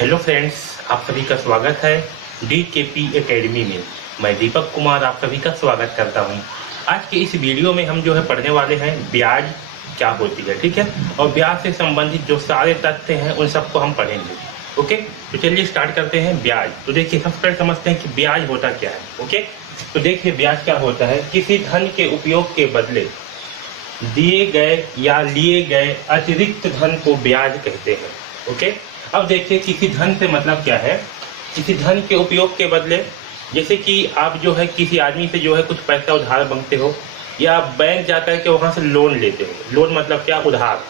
Hello friends, आप सभी का स्वागत है DKP एकेडमी में। मैं दीपक कुमार आप सभी का स्वागत करता हूं। आज के इस वीडियो में हम जो है पढ़ने वाले हैं ब्याज क्या होती है, ठीक है। और ब्याज से संबंधित जो सारे तथ्य हैं उन सबको हम पढ़ेंगे। ओके, तो चलिए स्टार्ट करते हैं। ब्याज, तो देखिए सबसे पहले समझते हैं कि ब्याज होता क्या है। ओके, तो देखिए ब्याज क्या होता है, किसी धन के उपयोग के बदले दिए गए या लिए गए अतिरिक्त धन को ब्याज कहते हैं। ओके, अब देखिए किसी धन से मतलब क्या है, किसी धन के उपयोग के बदले, जैसे कि आप जो है किसी आदमी से जो है कुछ पैसा उधार मांगते हो या बैंक जाकर के वहां से लोन लेते हो। लोन मतलब क्या, उधार।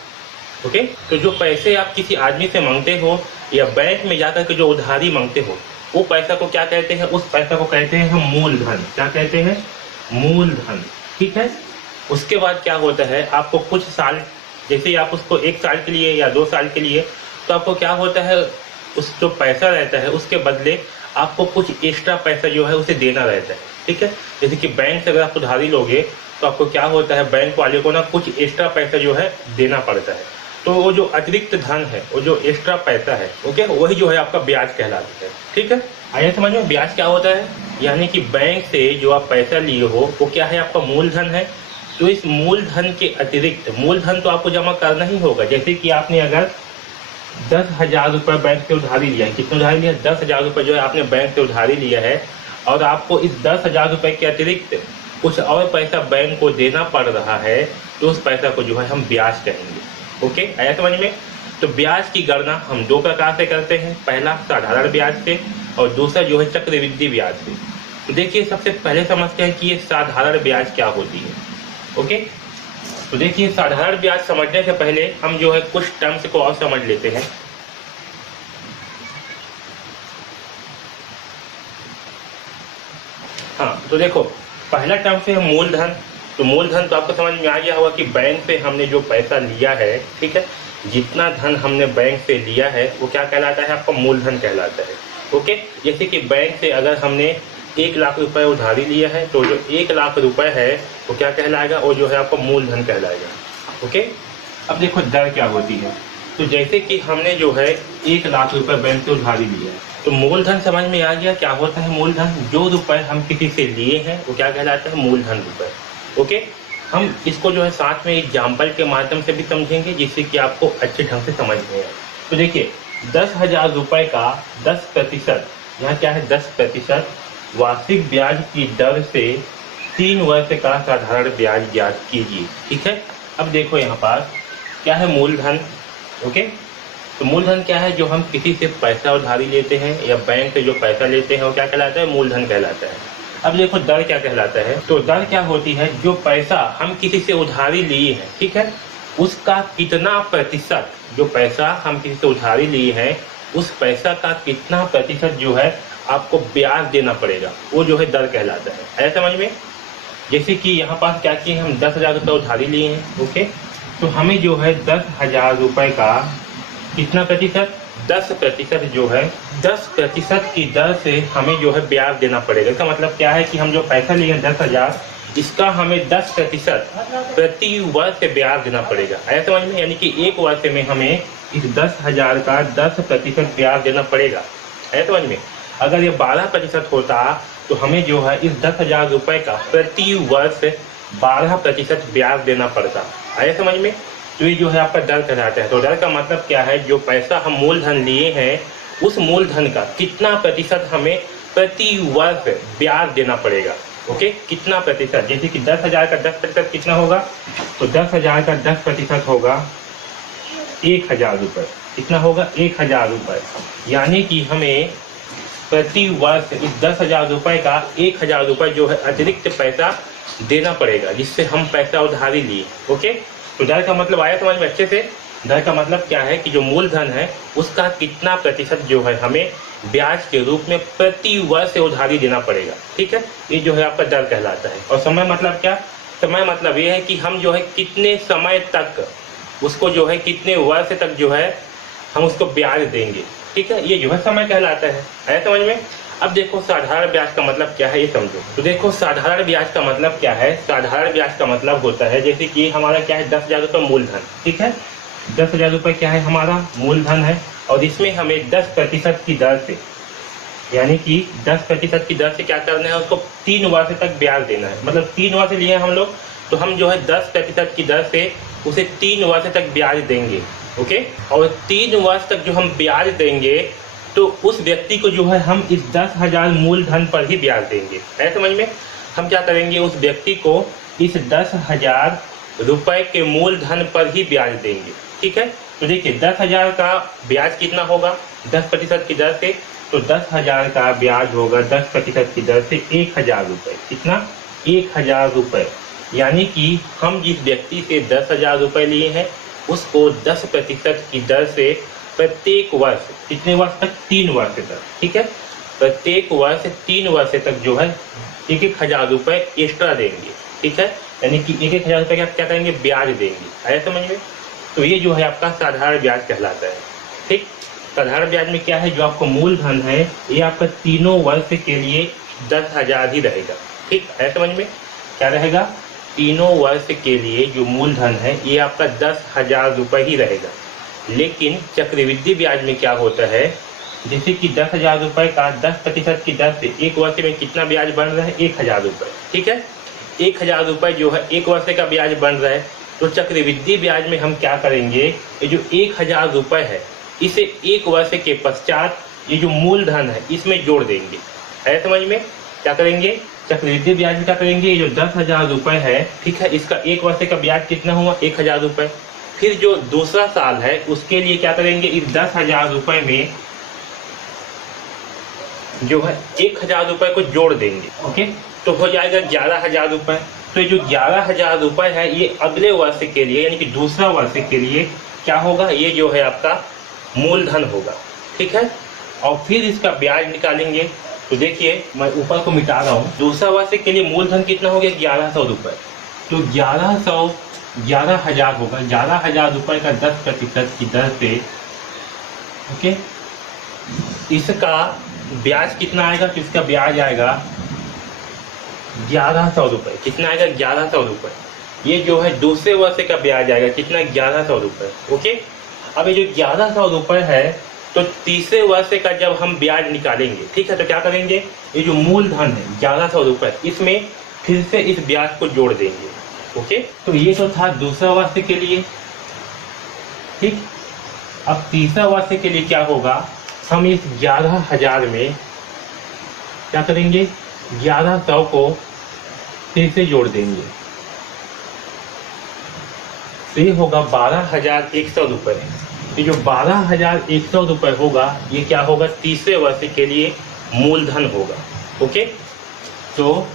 ओके, तो जो पैसे आप किसी आदमी से मांगते हो या बैंक में जाकर के जो उधारी मांगते हो, वो पैसा को क्या कहते हैं, उस पैसा को कहते हैं हम मूलधन। क्या कहते हैं, मूलधन, ठीक है। उसके बाद क्या होता है, आपको कुछ साल, जैसे आप उसको 1 साल के लिए या 2 साल के लिए, तो आपको क्या होता है, उस जो पैसा रहता है उसके बदले आपको कुछ एक्स्ट्रा पैसा जो है उसे देना रहता है, ठीक है। जैसे कि बैंक से अगर आप उधारी लोगे तो आपको क्या होता है, बैंक वाले को ना कुछ एक्स्ट्रा पैसा जो है देना पड़ता है। तो वो जो अतिरिक्त धन है, वो जो एक्स्ट्रा पैसा है, ओके, वही जो है आपका ब्याज कहलाता है, ठीक है। आइए समझ में, ब्याज क्या होता है, यानी कि बैंक से जो आप पैसा लिए हो वो क्या है, आपका मूलधन है। तो इस मूलधन के अतिरिक्त, मूलधन तो आपको जमा करना ही होगा। जैसे कि आपने अगर 10,000 रुपये बैंक से उधारी लिया है, कितना उधारी लिया, 10,000 रुपये जो है आपने बैंक से उधारी लिया है, और आपको इस 10,000 रुपये के अतिरिक्त कुछ और पैसा बैंक को देना पड़ रहा है, तो उस पैसा को जो है हम ब्याज कहेंगे। ओके, आया समझ में। तो ब्याज की गणना हम 2 प्रकार से करते हैं, पहला साधारण ब्याज से और दूसरा जो है चक्रवृद्धि ब्याज से। तो देखिए सबसे पहले समझते हैं कि ये साधारण ब्याज क्या होती है। ओके, तो देखिए साधारण ब्याज समझने से पहले हम जो है कुछ टर्म्स को और समझ लेते हैं। हाँ, तो देखो पहला टर्म से है मूलधन। तो मूलधन तो आपको समझ में आ गया होगा कि बैंक से हमने जो पैसा लिया है, ठीक है, जितना धन हमने बैंक से लिया है वो क्या कहलाता है, आपका मूलधन कहलाता है। ओके, जैसे कि बैंक से अगर हमने 1 लाख रुपए उधारी लिया है, तो जो 1 लाख रुपए है वो क्या कहलाएगा, वो जो है आपका मूलधन कहलाएगा। ओके, अब देखो दर क्या होती है। तो जैसे कि हमने जो है 1 लाख रुपए बैंक से उधारी लिया है, तो मूलधन समझ में आ गया क्या होता है मूलधन। जो रुपए हम किसी से लिए हैं वो क्या कहलाता है, मूलधन रुपए। ओके, हम इसको जो है साथ में एग्जाम्पल के माध्यम से भी समझेंगे, जिससे कि आपको अच्छे ढंग से समझ में आए। तो देखिए 10,000 रुपये का 10%, यहाँ क्या है 10% वार्षिक ब्याज की दर से 3 वर्ष का साधारण ब्याज ज्ञात कीजिए, ठीक है। अब देखो यहाँ पास क्या है, मूलधन। ओके, तो मूलधन क्या है, जो हम किसी से पैसा उधारी लेते हैं या बैंक से जो पैसा लेते हैं वो क्या कहलाता है, मूलधन कहलाता है। अब देखो दर क्या कहलाता है। तो दर क्या होती है, जो पैसा हम किसी से उधारी लिए हैं, ठीक है, उसका कितना प्रतिशत, जो पैसा हम किसी से उधारी लिए हैं उस पैसा का कितना प्रतिशत जो है आपको ब्याज देना पड़ेगा, वो जो है दर कहलाता है। ऐसा समझ में। जैसे कि यहाँ पास क्या किए, हम 10,000 रुपये उधारी लिए हैं। ओके, तो हमें जो है 10,000 रुपये का कितना प्रतिशत, 10% जो है 10% की दर से हमें जो है ब्याज देना पड़ेगा। इसका मतलब क्या है कि हम जो पैसा लिए हैं 10,000, इसका हमें 10% प्रति वर्ष ब्याज देना पड़ेगा। ऐसा समझ में, यानी कि 1 वर्ष में हमें इस 10,000 का 10% ब्याज देना पड़ेगा। ऐसा समझ में। अगर ये 12% होता तो हमें जो है इस 10,000 रुपये का प्रति वर्ष 12% ब्याज देना पड़ता। आया समझ में। तो ये जो है आपका दर कहलाता है। तो दर का मतलब क्या है, जो पैसा हम मूलधन लिए हैं उस मूलधन का कितना प्रतिशत हमें प्रति वर्ष ब्याज देना पड़ेगा। ओके, कितना प्रतिशत, जैसे कि 10,000 का 10% कितना होगा, तो 10,000 का 10% होगा 1,000 रुपये। कितना होगा, 1,000 रुपये। यानी कि हमें प्रति वर्ष इस 10,000 रुपये का 1,000 रुपये जो है अतिरिक्त पैसा देना पड़ेगा, जिससे हम पैसा उधारी लिए। ओके, तो दर का मतलब आया समझ में अच्छे से। दर का मतलब क्या है कि जो मूलधन है उसका कितना प्रतिशत जो है हमें ब्याज के रूप में प्रति वर्ष उधारी देना पड़ेगा, ठीक है। ये जो है आपका दर कहलाता है। और समय मतलब क्या, समय मतलब ये है कि हम जो है कितने समय तक उसको जो है, कितने वर्ष तक जो है हम उसको ब्याज देंगे, ठीक है, ये जो है समय कहलाता है। आया समझ में। अब देखो साधारण ब्याज का मतलब क्या है ये समझो। तो देखो साधारण ब्याज का मतलब क्या है, साधारण ब्याज का मतलब होता है, जैसे कि हमारा क्या है 10,000 रुपये मूलधन, ठीक है, 10,000 रुपये क्या है हमारा मूलधन है, और इसमें हमें 10% की दर से, यानी कि 10% की दर से क्या करना है, उसको 3 वर्ष तक ब्याज देना है। मतलब 3 वर्ष लिए हम लोग, तो हम जो है 10% की दर से उसे 3 वर्ष तक ब्याज देंगे। ओके, और 3 वर्ष तक जो हम ब्याज देंगे तो उस व्यक्ति को जो है हम इस 10,000 मूलधन पर ही ब्याज देंगे। है समझ में? हम क्या करेंगे, उस व्यक्ति को इस 10,000 रुपए के मूलधन पर ही ब्याज देंगे। ठीक है, तो देखिए 10,000 का ब्याज कितना होगा 10% की दर से, तो 10,000 का ब्याज होगा 10% की दर से 1,000 रुपये। कितना? 1,000 रुपये। यानी कि हम जिस व्यक्ति से 10,000 रुपये लिए हैं उसको 10% की दर से प्रत्येक वर्ष, कितने वर्ष तक? 3 वर्ष तक। ठीक है, प्रत्येक वर्ष 3 वर्ष तक जो है 1,000 रुपये एक्स्ट्रा देंगे। ठीक है, यानी कि 1,000 रुपये का क्या करेंगे, ब्याज देंगे। आया समझ में? तो ये जो है आपका साधारण ब्याज कहलाता है। ठीक, साधारण ब्याज में क्या है, जो आपको मूलधन है ये आपका तीनों वर्ष के लिए 10,000 ही रहेगा। ठीक, आया समझ में? क्या रहेगा? तीनों वर्ष के लिए जो मूलधन है ये आपका 10,000 रुपये ही रहेगा। लेकिन चक्रवृद्धि ब्याज में क्या होता है, जैसे कि 10,000 रुपये का 10% की दर से एक वर्ष में कितना ब्याज बन रहा है, 1,000 रुपये। ठीक है, 1,000 रुपये जो है एक वर्ष का ब्याज बन रहा है। तो चक्रवृद्धि ब्याज में हम क्या करेंगे, ये जो 1,000 रुपये है इसे एक वर्ष के पश्चात ये जो मूलधन है इसमें जोड़ देंगे। है समझ में? क्या करेंगे, चक्रवृद्धि ब्याज में क्या करेंगे, ये जो 10,000 रुपये है, ठीक है, इसका एक वर्ष का ब्याज कितना हुआ, 1,000 रुपये। फिर जो दूसरा साल है उसके लिए क्या करेंगे, इस 10,000 रुपये में जो है 1,000 रुपये को जोड़ देंगे। ओके, तो हो जाएगा 11,000 रुपये। तो जो 11,000 रुपये है ये अगले वर्ष के लिए, यानी कि दूसरा वर्ष के लिए क्या होगा, ये जो है आपका मूलधन होगा। ठीक है, और फिर इसका ब्याज निकालेंगे। तो देखिए मैं ऊपर को मिटा रहा हूँ। दूसरा वर्ष के लिए मूलधन कितना हो गया, 1,100 रुपये। तो 11,000 होगा। 11,000 रुपये का 10% की दर से, ओके, इसका ब्याज कितना आएगा, तो इसका ब्याज आएगा 1,100 रुपये। कितना आएगा, 1,100 रुपये। ये जो है दूसरे वर्ष का ब्याज आएगा कितना, 1,100 रुपये। ओके, अब ये जो 1,100 रुपये है तो तीसरे वर्ष का जब हम ब्याज निकालेंगे, ठीक है, तो क्या करेंगे, ये जो मूलधन है 1,100 रुपये, इसमें फिर से इस ब्याज को जोड़ देंगे। ओके, तो ये तो था दूसरा वर्ष के लिए। ठीक, अब तीसरा वर्ष के लिए क्या होगा, हम इस 11,000 में क्या करेंगे, 1,100 को फिर से जोड़ देंगे। तो ये होगा 12,100 रुपये। ये जो 12,100 रुपये होगा ये क्या होगा, तीसरे वर्ष के लिए मूलधन होगा। ओके, तो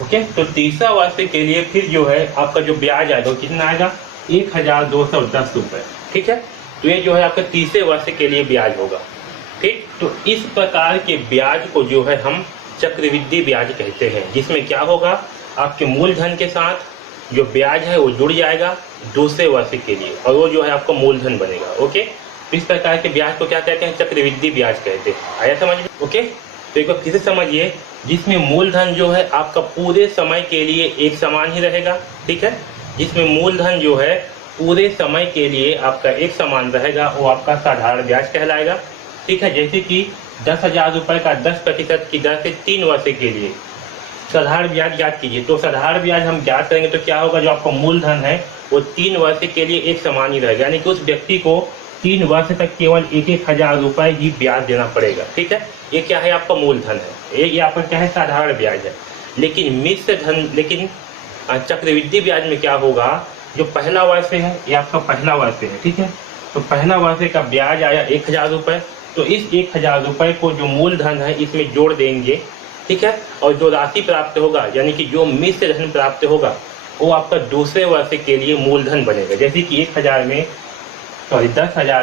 तीसरा वर्ष के लिए फिर जो है आपका जो ब्याज आएगा वो कितना आएगा, 1,210 रुपये। ठीक है, तो ये जो है आपका तीसरे वर्ष के लिए ब्याज होगा। ठीक, तो इस प्रकार के ब्याज को जो है हम चक्रवृद्धि ब्याज कहते हैं, जिसमें क्या होगा, आपके मूलधन के साथ जो ब्याज है वो जुड़ जाएगा दूसरे वर्ष के लिए, और वो जो है आपका मूलधन बनेगा। ओके, इस प्रकार के ब्याज को क्या कहते हैं, चक्रवृद्धि ब्याज कहते हैं। आया समझ में? ओके, तो एक बार फिर से समझिए, जिसमें मूलधन जो है आपका पूरे समय के लिए एक समान ही रहेगा। ठीक है, जिसमें मूलधन जो है पूरे समय के लिए आपका एक समान रहेगा वो आपका साधारण ब्याज कहलाएगा। ठीक है, जैसे कि 10,000 रुपये का 10% की दर से 3 वर्ष के लिए साधारण ब्याज याद कीजिए। तो साधारण ब्याज हम याद करेंगे तो क्या होगा, जो आपका मूलधन है वो 3 वर्ष के लिए एक समान ही रहेगा, यानी कि उस व्यक्ति को 3 वर्ष तक केवल 1,000 रुपये ही ब्याज देना पड़ेगा। ठीक है, ये क्या है, आपका मूलधन है, ये आपका क्या है, साधारण ब्याज है। लेकिन चक्रवृद्धि ब्याज में क्या होगा, जो पहला वर्ष है ये आपका पहला वर्ष है। ठीक है, तो पहला वर्ष का ब्याज आया 1,000 रुपये, तो इस 1,000 रुपये को जो मूलधन है इसमें जोड़ देंगे। ठीक है, और जो राशि प्राप्त होगा, यानी कि जो मिश्र धन प्राप्त होगा वो आपका दूसरे वर्ष के लिए मूलधन बनेगा। जैसे कि 10,000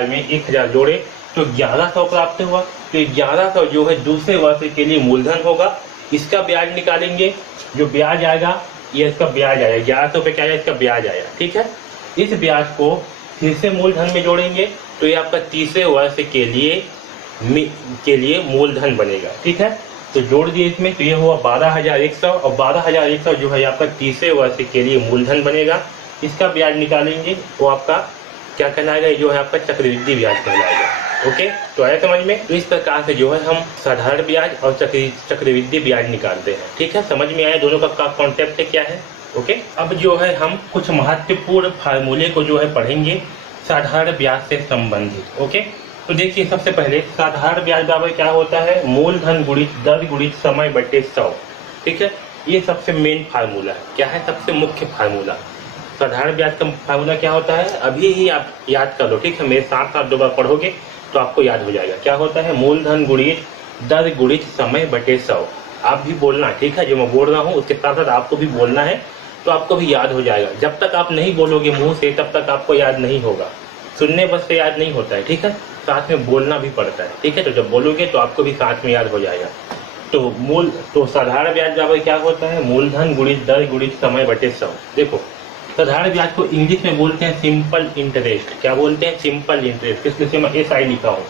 में 1,000 जोड़े तो 1,100 प्राप्त हुआ, तो 1,100 जो है दूसरे वर्ष के लिए मूलधन होगा। इसका ब्याज निकालेंगे, जो ब्याज आएगा ये इसका ब्याज आया 1,100 पे, क्या आया, इसका ब्याज आया। ठीक है, इस ब्याज को फिर से मूलधन में जोड़ेंगे तो ये आपका तीसरे वर्ष के लिए मूलधन बनेगा। ठीक है, तो जोड़ दिए इसमें, तो ये हुआ 12,100, और 12,100 जो है आपका तीसरे वर्ष के लिए मूलधन बनेगा। इसका ब्याज निकालेंगे वो आपका क्या कहलाएगा, ये जो है आपका चक्रवृद्धि ब्याज कहलाएगा। ओके, तो आया समझ में। तो इस प्रकार से जो है हम साधारण ब्याज और चक्रवृद्धि ब्याज निकालते हैं। ठीक है, समझ में आया दोनों का कॉन्सेप्ट क्या है। ओके, अब जो है हम कुछ महत्वपूर्ण फार्मूले को जो है पढ़ेंगे साधारण ब्याज से संबंधित। ओके, तो देखिए सबसे पहले साधारण ब्याज बराबर क्या होता है, मूलधन गुणित दर गुणित समय बटे 100। ठीक है, ये सबसे मेन फार्मूला है। क्या है सबसे मुख्य फार्मूला, साधारण ब्याज का फार्मूला क्या होता है, अभी ही आप याद कर लो। ठीक है, मेरे साथ साथ 2 बार पढ़ोगे तो आपको याद हो जाएगा। क्या होता है, मूलधन गुणित दर गुणित समय बटे 100। आप भी बोलना, ठीक है, जो मैं बोल रहा हूँ उसके साथ साथ आपको भी बोलना है, तो आपको भी याद हो जाएगा। जब तक आप नहीं बोलोगे मुंह से तब तक आपको याद नहीं होगा, सुनने बस से याद नहीं होता है। ठीक है, साथ में बोलना भी पड़ता है। ठीक है, तो जब बोलोगे तो आपको भी साथ में याद हो जाएगा। तो साधारण ब्याज बराबर क्या होता है, मूलधन गुणित दर गुणित समय बटे 100। देखो साधारण ब्याज को इंग्लिश में बोलते हैं सिंपल इंटरेस्ट। क्या बोलते हैं, सिंपल इंटरेस्ट। किस जैसे मैं SI लिखा हूँ।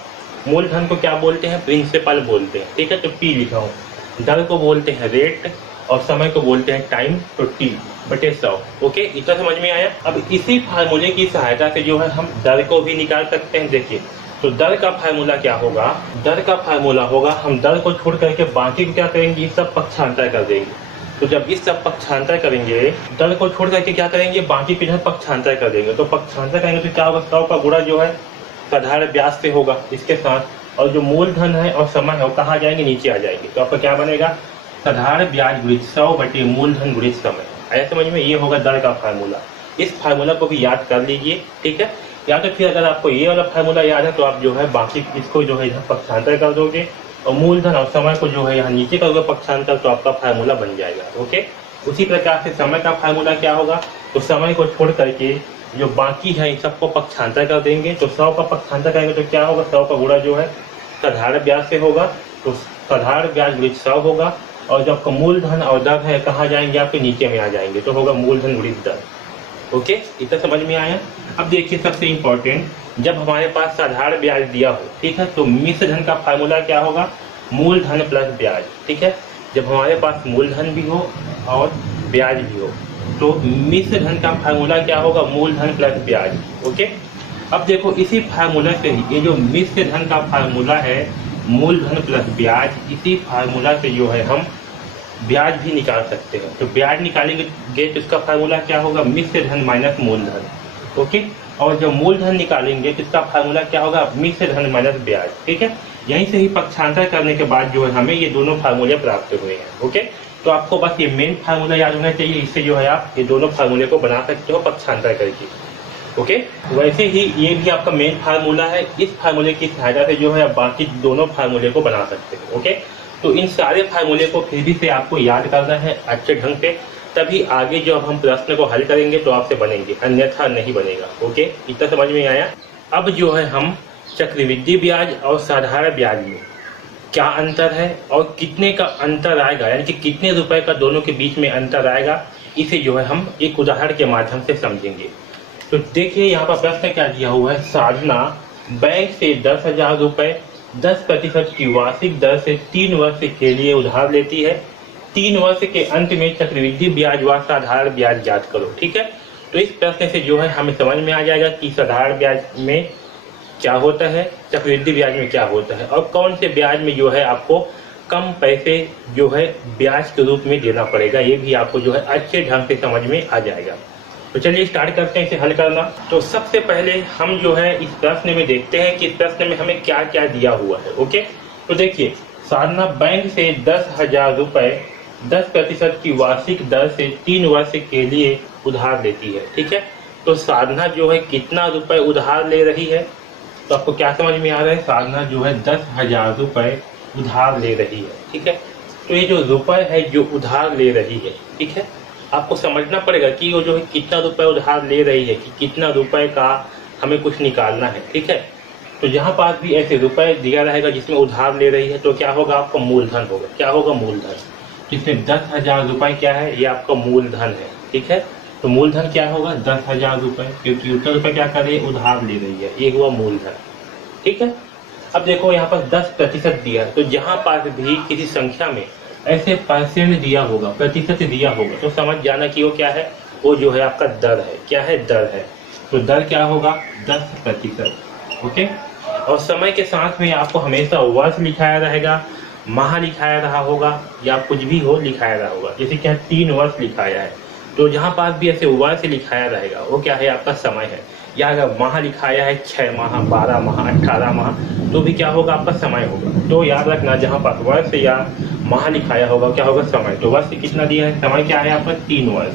मूलधन को क्या बोलते हैं, प्रिंसिपल बोलते हैं। ठीक है, तो P लिखा हूँ। दर को बोलते हैं रेट और समय को बोलते हैं टाइम, तो T बटे 100। ओके, इतना समझ में आया। अब इसी फार्मूले की सहायता से जो है हम दर को भी निकाल सकते हैं। देखिए, तो दर का फार्मूला क्या होगा, दर का फार्मूला होगा, हम दर को छोड़ करके बाकी को क्या करेंगे, सब पक्षांतर कर देंगे। तो जब इस सब पक्षांतर करेंगे, दर को छोड़ करके क्या करेंगे, बाकी के जो है पक्षांतर कर देंगे। तो पक्षांतर करेंगे तो क्या होगा, 100 का गुणा जो है साधारण ब्याज से होगा इसके साथ, और जो मूलधन है और समय है वो कहाँ जाएंगे, नीचे आ जाएंगे। तो आपका क्या बनेगा, साधारण ब्याज गुणित 100 बटे मूलधन गुणित समय। आया समझ में, ये होगा दर का फार्मूला। इस फार्मूला को भी याद कर लीजिए। ठीक है, या तो फिर अगर आपको ये वाला फार्मूला याद है तो आप जो है बाकी इसको जो है यहाँ पक्षांतर कर दोगे और मूलधन और समय को जो है यहाँ नीचे करोगे पक्षांतर, तो आपका फार्मूला बन जाएगा। ओके, उसी प्रकार से समय का फार्मूला क्या होगा, तो समय को छोड़ करके जो बाकी है इन सबको पक्षांतर कर देंगे। तो 100 का पक्षांतर करेंगे तो क्या होगा, 100 का गुणा जो है साधारण ब्याज से होगा, तो साधारण ब्याज गुणित 100 होगा, और जो आपका मूलधन और दर है कहाँ जाएंगे, आपके नीचे में आ जाएंगे, तो होगा मूलधन गुणित दर। ओके, इतना समझ में आया। अब देखिए सबसे इंपॉर्टेंट, जब हमारे पास साधारण ब्याज दिया हो, ठीक है, तो मिश्र धन का फार्मूला क्या होगा, मूलधन प्लस ब्याज। ठीक है, जब हमारे पास मूलधन भी हो और ब्याज भी हो तो मिश्र धन का फार्मूला क्या होगा, मूलधन प्लस ब्याज। ओके, अब देखो इसी फार्मूला से ही ये जो मिश्र धन का फार्मूला है मूलधन प्लस ब्याज, इसी फार्मूला से जो है हम ब्याज भी निकाल सकते हैं। तो ब्याज निकालेंगे तो इसका फार्मूला क्या होगा, मिश्र धन माइनस मूलधन। ओके, और जब मूलधन निकालेंगे तो इसका फार्मूला क्या होगा, मिश्र धन माइनस ब्याज। ठीक है, यहीं से ही पक्षांतर करने के बाद जो है हमें ये दोनों फार्मूले प्राप्त हुए हैं। ओके, तो आपको बस ये मेन फार्मूला याद होना चाहिए, इससे जो है आप ये दोनों फार्मूले को बना सकते हो पक्षांतर करके। ओके, वैसे ही ये भी आपका मेन फार्मूला है, इस फार्मूले की सहायता से जो है आप बाकी दोनों फार्मूले को बना सकते हो। ओके, तो इन सारे फार्मूले को फिर भी से आपको याद करना है अच्छे ढंग से, तभी आगे जो अब हम प्रश्न को हल करेंगे तो आपसे बनेंगे, अन्यथा नहीं बनेगा। ओके, इतना समझ में आया। अब जो है हम चक्रवृद्धि ब्याज और साधारण ब्याज में क्या अंतर है और कितने का अंतर आएगा, यानी कि कितने रुपए का दोनों के बीच में अंतर आएगा, इसे जो है हम एक उदाहरण के माध्यम से समझेंगे। तो देखिए यहाँ पर प्रश्न क्या दिया हुआ है, साधना बैंक से 10,000 रुपये 10% की वार्षिक दर से 3 वर्ष के लिए उधार लेती है। 3 वर्ष के अंत में चक्रवृद्धि ब्याज व साधारण ब्याज ज्ञात करो। ठीक है, तो इस प्रश्न से जो है हमें समझ में आ जाएगा कि साधारण ब्याज में क्या होता है, चक्रवृद्धि ब्याज में क्या होता है, और कौन से ब्याज में जो है आपको कम पैसे जो है ब्याज के रूप में देना पड़ेगा, ये भी आपको जो है अच्छे ढंग से समझ में आ जाएगा। तो चलिए स्टार्ट करते हैं इसे हल करना। तो सबसे पहले हम जो है इस प्रश्न में देखते हैं कि इस प्रश्न में हमें क्या क्या दिया हुआ है। ओके, तो देखिए साधना बैंक से 10,000 रुपये 10% की वार्षिक दर से 3 वर्ष के लिए उधार लेती है। ठीक है, तो साधना जो है कितना रुपए उधार ले रही है, तो आपको क्या समझ में आ रहा है, साधना जो है 10,000 रुपये उधार ले रही है। ठीक है, तो ये जो रुपए है जो उधार ले रही है, ठीक है, आपको समझना पड़ेगा कि वो जो है कितना रुपए उधार ले रही है, कि कितना रुपए का हमें कुछ निकालना है। ठीक है, तो जहाँ पास भी ऐसे रुपए दिया रहेगा जिसमें उधार ले रही है तो क्या होगा, आपका मूलधन होगा। क्या होगा, मूलधन। जिसमें 10,000 रुपये क्या है, ये आपका मूलधन है। ठीक है, तो मूलधन क्या होगा, 10,000 रुपये, क्योंकि उतना रुपये क्या कर रही है, उधार ले रही है, ये हुआ मूलधन। ठीक है, अब देखो यहाँ पर 10% दिया, तो जहाँ पास भी किसी संख्या में ऐसे परसेंट दिया होगा, प्रतिशत दिया होगा, तो समझ जाना कि वो क्या है, वो जो है आपका दर है। क्या है, दर है। तो दर क्या होगा, 10%। ओके, और समय के साथ में आपको हमेशा वर्ष लिखाया रहेगा, माह लिखाया रहा होगा या कुछ भी हो लिखाया रहा होगा। जैसे कि 3 वर्ष लिखाया है तो जहाँ पास भी ऐसे वर्ष लिखाया रहेगा वो क्या है, आपका समय है। या अगर माह लिखाया है 6 माह, 12 माह, 18 माह, तो भी क्या होगा, आपका समय होगा। तो याद रखना, जहाँ पास वर्ष या माह लिखाया होगा क्या होगा, समय। तो वर्ष कितना दिया है, समय क्या है आपका 3 वर्ष।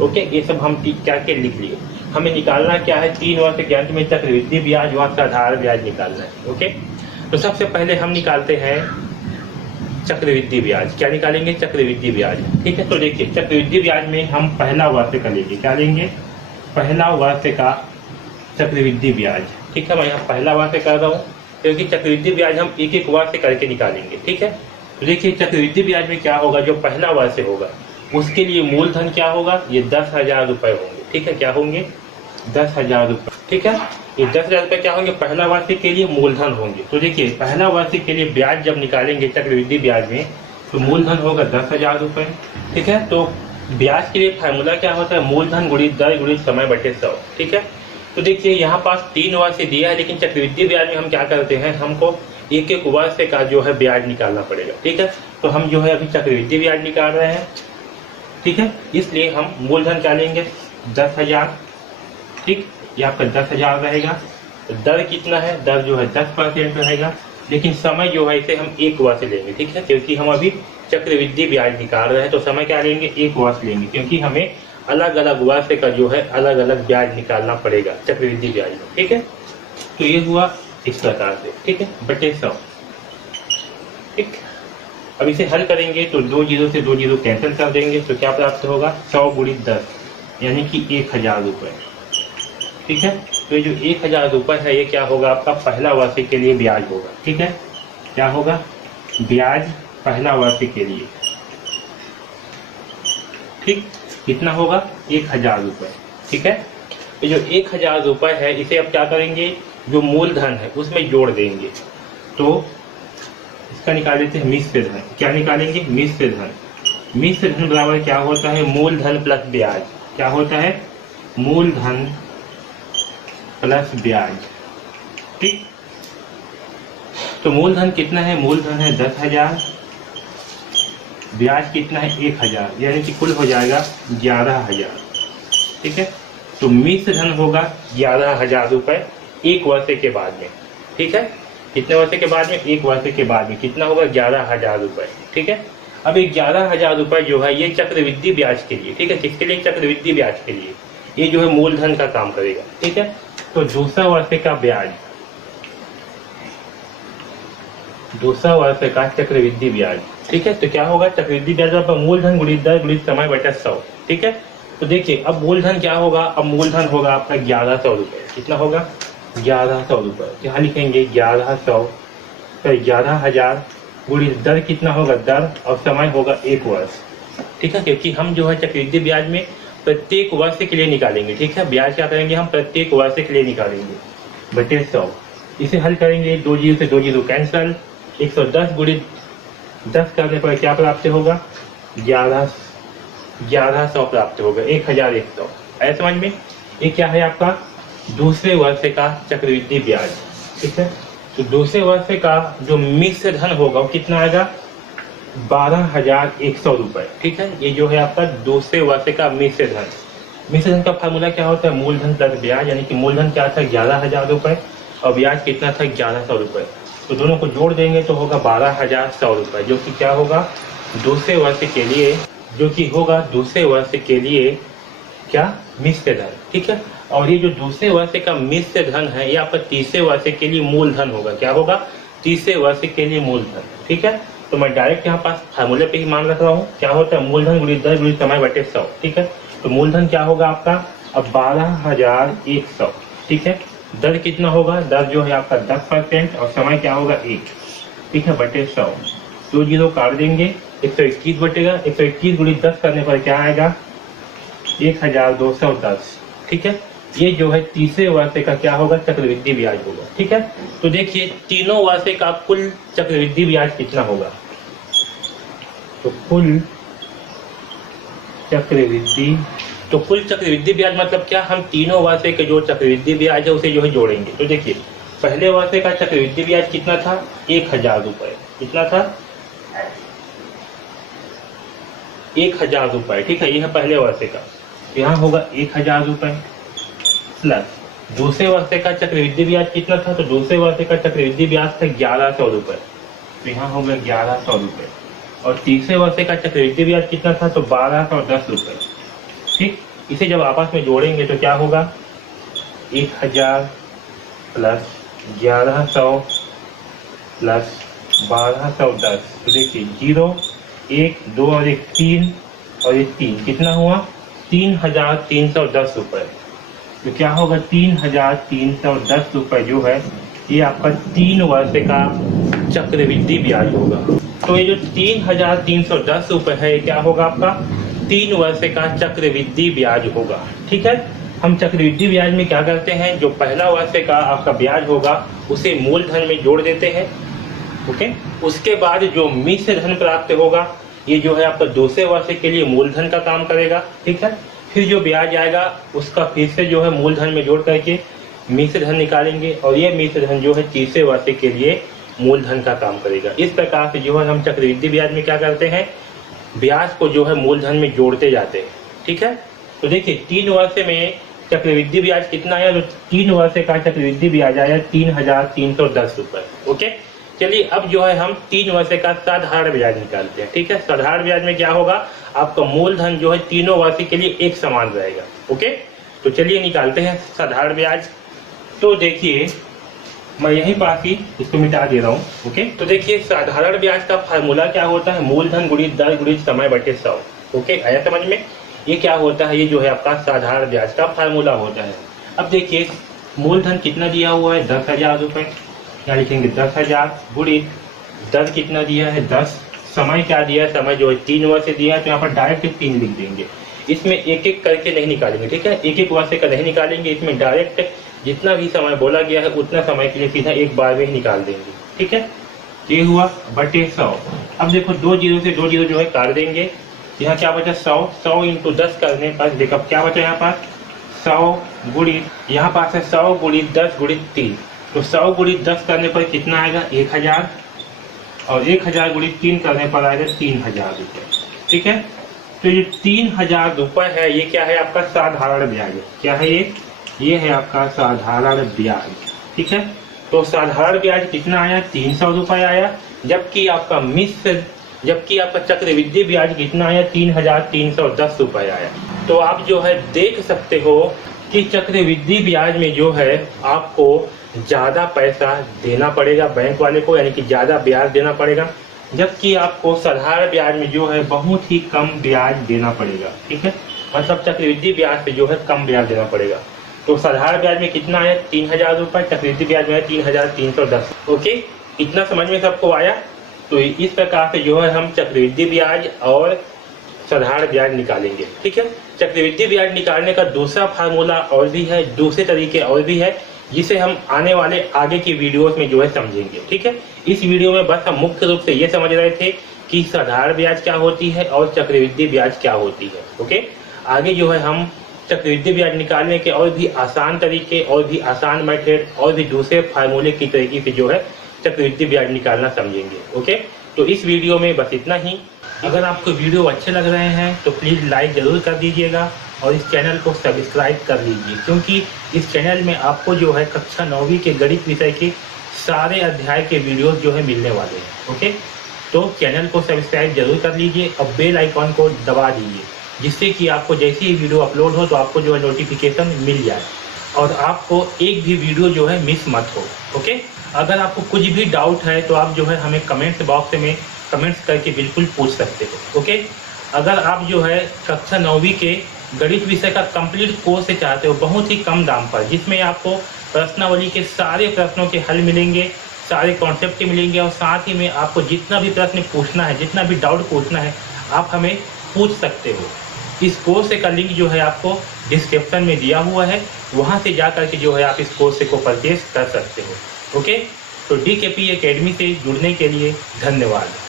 ओके, ये सब हम क्या के लिख लिए। हमें निकालना क्या है, 3 वर्ष के अंत में चक्रवृद्धि ब्याज व साधारण ब्याज निकालना है। ओके, तो सबसे पहले हम निकालते हैं चक्रवृद्धि ब्याज। क्या निकालेंगे, चक्रवृद्धि ब्याज। ठीक है, तो देखिए चक्रवृद्धि ब्याज में हम पहला वर्ष का लेंगे। क्या लेंगे, पहला वर्ष का चक्रवृद्धि ब्याज। ठीक है, मैं यहाँ पहला वर्ष कर रहा हूँ क्योंकि चक्रवृद्धि ब्याज हम एक एक वर्ष करके निकालेंगे। ठीक है, तो देखिए चक्रवृद्धि ब्याज में क्या होगा, जो पहला वर्ष होगा उसके लिए मूलधन क्या होगा, ये 10,000 रुपये होंगे। ठीक है, क्या होंगे, 10,000 रुपये। ठीक है, ये 10,000 रुपये क्या होंगे, पहला वर्ष के लिए मूलधन होंगे। तो देखिए पहला वर्ष के लिए ब्याज जब निकालेंगे चक्रवृद्धि ब्याज में तो मूलधन होगा 10,000 रुपये। ठीक है, तो ब्याज के लिए फार्मूला क्या होता है, मूलधन गुणित दर गुणित समय बटे 100। ठीक है, तो देखिए यहाँ पास 3 वर्ष दिया है, लेकिन चक्रवृद्धि ब्याज में हम क्या करते हैं, हमको एक एक वर्ष का जो है ब्याज निकालना पड़ेगा। ठीक है, तो हम जो है अभी चक्रवृद्धि ब्याज निकाल रहे हैं। ठीक है, इसलिए हम मूलधन क्या लेंगे, 10,000। ठीक, ये आपका 10,000 रहेगा। दर कितना है, दर जो है 10% रहेगा, लेकिन समय जो है इसे हम एक वर्ष लेंगे। ठीक है, क्योंकि हम अभी चक्रवृद्धि ब्याज निकाल रहे हैं तो समय क्या लेंगे, एक वर्ष लेंगे, क्योंकि हमें अलग अलग वर्ष का जो है अलग अलग ब्याज निकालना पड़ेगा चक्रवृद्धि ब्याज में। ठीक है, तो ये हुआ इस प्रकार से। ठीक है, बटे 100। ठीक, अब इसे हल करेंगे तो 2 जीरो से 2 जीरो कैंसिल कर देंगे तो क्या प्राप्त होगा, 100 गुणित 10 यानी कि 1,000 रुपये। ठीक है, तो ये जो 1,000 रुपये है ये क्या होगा, आपका पहला वर्ष के लिए ब्याज होगा। ठीक है, क्या होगा, ब्याज पहला वर्ष के लिए। ठीक, कितना होगा, 1,000 रुपये। ठीक है, ये जो 1,000 रुपये है इसे अब क्या करेंगे, जो मूलधन है उसमें जोड़ देंगे। तो इसका निकाल देते हैं मिश्र धन। क्या निकालेंगे, मिश्र धन। मिश्र धन बराबर क्या होता है, मूलधन प्लस ब्याज। क्या होता है, मूलधन प्लस ब्याज। ठीक, तो मूलधन कितना है, मूलधन है 10,000, ब्याज कितना है 1,000, यानी कि कुल हो जाएगा 11,000। ठीक है, तो मिश्र धन होगा 11,000 रुपये एक वर्ष के बाद में। ठीक है, कितने वर्ष के बाद में, एक वर्ष के बाद में कितना होगा, 11,000 रुपये। ठीक है, अब 11,000 रुपये जो है ये चक्रवृद्धि ब्याज के लिए। ठीक है, किसके लिए, चक्रवृद्धि ब्याज के लिए, ये जो है मूलधन का काम करेगा। ठीक है, तो दूसरा वर्ष का ब्याज, दूसरा वर्ष का चक्रवृद्धि ब्याज। ठीक है, तो क्या होगा, चक्रवृद्धि ब्याज पर मूलधन गुणित दर गुणित समय बटा 100। ठीक है, तो देखिए अब मूलधन क्या होगा, अब मूलधन होगा आपका 1,100 रुपये। कितना होगा, 1,100 रुपये। यहाँ लिखेंगे 1,100, तो 11,000 गुणित दर कितना होगा, दर और समय होगा 1 वर्ष। ठीक है, क्योंकि हम जो है चक्रवृद्धि ब्याज में प्रत्येक वर्ष के लिए निकालेंगे। ठीक है, ब्याज क्या करेंगे, हम प्रत्येक वर्ष के लिए निकालेंगे बटे 100। इसे हल करेंगे, 2 जीरो से 2 जीरो कैंसल, 110 गुणित 10 करने पर क्या प्राप्त होगा, 1100 प्राप्त होगा, 1,100। ऐसे समझ में, ये क्या है आपका दूसरे वर्ष का चक्रवृद्धि ब्याज। ठीक है, तो दूसरे वर्ष का जो मिश्र धन होगा वो कितना आएगा, 12,100 रुपये। ठीक है, ये जो है आपका दूसरे वर्ष का मिश्र धन। मिश्र धन का फार्मूला क्या होता है, मूलधन प्लस ब्याज, यानी कि मूलधन क्या था 11,000 रुपये और ब्याज कितना था 1,100 रुपये। तो दोनों को जोड़ देंगे तो होगा 12,100 रुपये, जो कि क्या होगा दूसरे वर्ष के लिए, जो कि होगा दूसरे वर्ष के लिए क्या, मिश्र धन। ठीक है, और ये जो दूसरे वर्ष का मिश्र धन है ये आपका तीसरे वर्ष के लिए मूलधन होगा। क्या होगा, तीसरे वर्ष के लिए मूलधन। ठीक है, तो मैं डायरेक्ट यहाँ पास फार्मूले पे ही मान रख रहा हूँ। क्या होता है, मूलधन गुणित दर गुणित समय बटे 100। ठीक है, तो मूलधन क्या होगा आपका अब 12,100। ठीक है, दर कितना होगा, दर जो है आपका 10% और समय क्या होगा 1। ठीक है, बटे 100, 2 जीरो काट देंगे, 121 बटेगा, 121 गुणित 10 करने पर क्या आएगा, 1,210। ठीक है, ये जो है तीसरे वर्ष का क्या होगा, चक्रवृद्धि ब्याज होगा। ठीक है, तो देखिए तीनों वर्ष का कुल चक्रवृद्धि ब्याज कितना होगा, तो कुल चक्रवृद्धि ब्याज मतलब क्या, हम तीनों वर्ष के जो चक्रवृद्धि ब्याज है उसे जो है जोड़ेंगे। तो देखिए पहले वर्ष का चक्रवृद्धि ब्याज कितना था? 1000 रुपये। कितना था? 1000 रुपये। ठीक है, यह है पहले वर्ष का, यहाँ होगा 1000 रुपये प्लस दूसरे वर्ष का चक्रवृद्धि ब्याज कितना था? तो दूसरे वर्ष का चक्रवृद्धि ब्याज था 1100 रुपये, तो यहाँ होगा 1100 रुपये। और तीसरे वर्ष का चक्रवृद्धि ब्याज कितना था? तो 1210 रुपये। ठीक, इसे जब आपस में जोड़ेंगे तो क्या होगा? 1000 प्लस 1100 प्लस 1210, तो देखिए 0 1 2 और 1 3 और 1 3, कितना हुआ? 3310 रुपये। तो क्या होगा? 3310 रुपये जो है ये आपका 3 वर्ष का चक्रवृद्धि ब्याज होगा। तो ये जो 3310 रुपये है, ये क्या होगा? आपका 3 वर्ष का चक्रवृद्धि ब्याज होगा। ठीक है, हम चक्रवृद्धि ब्याज में क्या करते हैं? जो पहला वर्ष का आपका ब्याज होगा उसे मूलधन में जोड़ देते हैं। ओके, उसके बाद जो मिश्र धन प्राप्त होगा ये जो है आपका दूसरे वर्ष के लिए मूलधन का काम करेगा। ठीक है, फिर जो ब्याज आएगा उसका फिर से जो है मूलधन में जोड़ करके मिश्र धन निकालेंगे, और ये मिश्र धन जो है तीसरे वर्ष के लिए मूलधन का काम करेगा। इस प्रकार से जो है हम चक्रवृद्धि ब्याज में क्या करते हैं? ब्याज को जो है मूलधन में जोड़ते जाते हैं। ठीक है, तो देखिए 3 वर्ष में चक्रवृद्धि ब्याज कितना आया? तो 3 वर्ष का चक्रवृद्धि ब्याज आया 3310 रुपये। ओके, चलिए अब जो है हम 3 वर्ष का साधारण ब्याज निकालते हैं। ठीक है, साधारण ब्याज में क्या होगा? आपका मूलधन जो है तीनों वर्ष के लिए एक समान रहेगा। ओके, तो चलिए निकालते हैं साधारण ब्याज। तो देखिए मैं यहीं पास ही इसको मिटा दे रहा हूँ। ओके, तो देखिए साधारण ब्याज का फार्मूला क्या होता है? मूलधन गुणित दर गुणित समय बटे 100। ओके, आया समझ में? ये क्या होता है? ये जो है आपका साधारण ब्याज का फार्मूला होता है। अब देखिए मूलधन कितना दिया हुआ है? 10,000 रुपये, यहाँ लिखेंगे 10,000 गुणित दर कितना दिया है? 10। समय क्या दिया है? समय जो है 3 वर्ष से दिया है, तो यहाँ पर डायरेक्ट 3 लिख देंगे। इसमें एक एक करके नहीं निकालेंगे। ठीक है, एक एक वर्ष का नहीं निकालेंगे, इसमें डायरेक्ट जितना भी समय बोला गया है उतना समय के लिए सीधा एक बार में ही निकाल देंगे। ठीक है, ये हुआ बटे 100। अब देखो 2 जीरो से 2 जीरो जो है काट देंगे, यहाँ क्या बचा? 100 इंटू 10 करने पर देखो क्या बचा? यहाँ पास 100 गुणित, यहाँ पास है 100 गुणित 10 गुणित 3, तो 100 गुणित 10 करने पर कितना आएगा? 1000, और 1000 गुणित 3 करने पर आएगा 3000 रुपये। ठीक है, तो ये 3000 रुपये है, ये क्या है? आपका साधारण ब्याज। क्या है ये है आपका साधारण ब्याज। ठीक है, तो साधारण ब्याज कितना आया? 300 रुपये आया, जबकि आपका चक्रवृद्धि ब्याज कितना आया? 3310 रुपये आया। तो आप जो है देख सकते हो कि चक्रवृद्धि ब्याज में जो है आपको ज़्यादा पैसा देना पड़ेगा बैंक वाले को, यानी कि ज़्यादा ब्याज देना पड़ेगा, जबकि आपको साधारण ब्याज में जो है बहुत ही कम ब्याज देना पड़ेगा। ठीक है, मतलब चक्रवृद्धि ब्याज पे जो है कम ब्याज देना पड़ेगा। तो साधारण ब्याज में कितना आया? 3000 रुपये, चक्रवृद्धि ब्याज में है 3310। ओके, इतना समझ में सबको आया? तो इस प्रकार से जो है हम चक्रवृद्धि ब्याज और साधारण ब्याज निकालेंगे। ठीक है, चक्रवृद्धि ब्याज निकालने का दूसरा फार्मूला और भी है, दूसरे तरीके और भी है, जिसे हम आने वाले आगे की वीडियोस में जो है समझेंगे। ठीक है, इस वीडियो में बस हम मुख्य रूप से ये समझ रहे थे कि साधारण ब्याज क्या होती है और चक्रवृद्धि ब्याज क्या होती है। ओके, आगे जो है हम चक्रवृद्धि ब्याज निकालने के और भी आसान तरीके और भी आसान मेथड और भी दूसरे फार्मूले की तरीके से जो है चक्रवृद्धि ब्याज निकालना समझेंगे। ओके, तो इस वीडियो में बस इतना ही। अगर आपको वीडियो अच्छे लग रहे हैं तो प्लीज़ लाइक ज़रूर कर दीजिएगा और इस चैनल को सब्सक्राइब कर लीजिए, क्योंकि इस चैनल में आपको जो है कक्षा 9वीं के गणित विषय के सारे अध्याय के वीडियोस जो है मिलने वाले हैं। ओके, तो चैनल को सब्सक्राइब जरूर कर लीजिए और बेल आइकॉन को दबा दीजिए, जिससे कि आपको जैसे ही वीडियो अपलोड हो तो आपको जो है नोटिफिकेशन मिल जाए और आपको एक भी वीडियो जो है मिस मत हो। ओके, अगर आपको कुछ भी डाउट है तो आप जो है हमें कमेंट्स बॉक्स में कमेंट्स करके बिल्कुल पूछ सकते हो। ओके, अगर आप जो है कक्षा 9वीं के गणित विषय का कंप्लीट कोर्स चाहते हो बहुत ही कम दाम पर, जिसमें आपको प्रश्नावली के सारे प्रश्नों के हल मिलेंगे, सारे कॉन्सेप्ट मिलेंगे और साथ ही में आपको जितना भी प्रश्न पूछना है, जितना भी डाउट पूछना है, आप हमें पूछ सकते हो। इस कोर्स का लिंक जो है आपको डिस्क्रिप्शन में दिया हुआ है, वहाँ से जा करके जो है आप इस कोर्स को परचेज कर सकते हो। ओके, तो DKP एकेडमी से जुड़ने के लिए धन्यवाद।